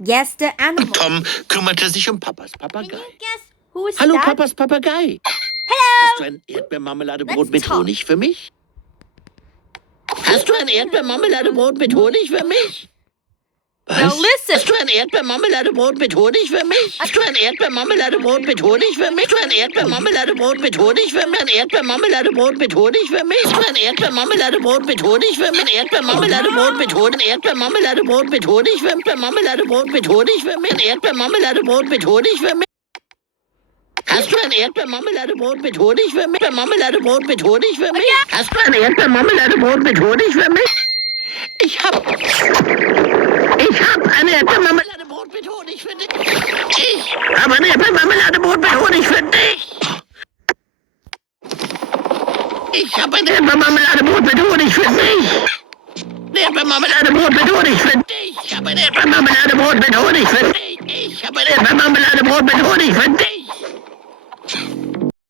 Yes, the animal. Tom kümmerte sich um Papas Can Papagei. you guess who is Hallo, that? Papas Papagei. Hello. Hast du ein Erdbeermarmeladebrot Let's mit talk. Honig für mich? Hast du ein Erdbeermarmeladebrot mit Honig für mich? Now listen. Hast du ein Erdbeermarmeladebrot mit Honig für mich? Hast du ein Erdbeermarmeladebrot mit Honig für mich? Hast du ein Erdbeermarmeladebrot mit Honig für mich? Ein Erdbeermarmeladebrot mit Honig für mich? Hast du ein Erdbeermarmeladebrot mit Honig für mich? Ein Erdbeermarmeladebrot mit Honig? Ein Erdbeermarmeladebrot mit Honig für mich? Ein Erdbeermarmeladebrot mit Honig für mich? Ein Erdbeermarmeladebrot mit Honig für mich? Hast du ein Erdbeermarmeladebrot mit Honig für mich? Ein Marmeladebrot mit Honig für mich? Hast du ein Erdbeermarmeladebrot mit Honig für mich? Ich hab ein Erdbeermarmeladebrot mit Honig für dich. Ich habe ein Erdbeermarmeladebrot mit Honig für dich. Ich habe ein Erdbeermarmeladebrot mit Honig für dich. Ein Erdbeermarmeladebrot mit Honig für dich. Ich habe ein Erdbeermarmeladebrot mit Honig für dich. Ich habe ein Erdbeermarmeladebrot mit Honig für dich.